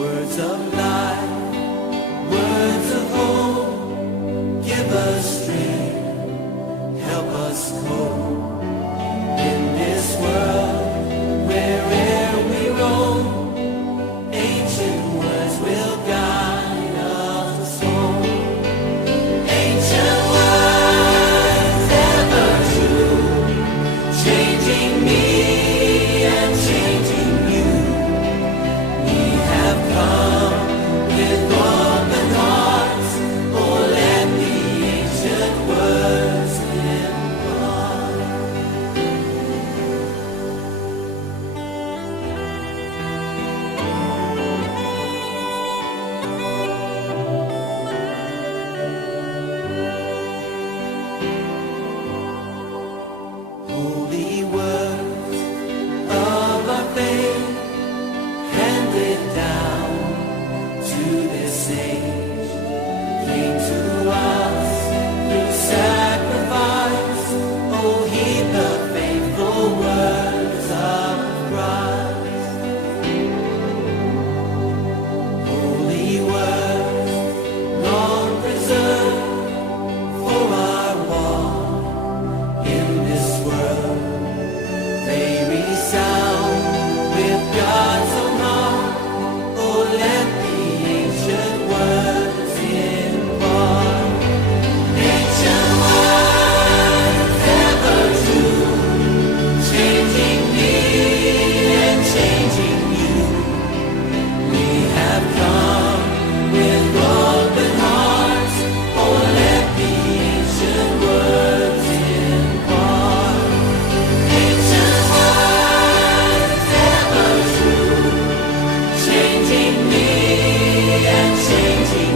Words of life, words of hope, give us strength, help us cope in this world, where'er we roam. Ancient words will guide us home. Ancient words, ever true, changing me and changing you. We have come with open hearts. Oh, let the ancient words impart. Holy words of our faith, handed down to this age, came to us through sacrifice. Oh, heed the faithful words of Christ. Holy words, long preserved for our walk in this world. They resound with God's own heart. Oh, let the ancient words impart. Ancient words, ever true, changing me and changing you. We have come with open hearts. Oh, let the ancient words impart. Ancient words, ever true, changing me and changing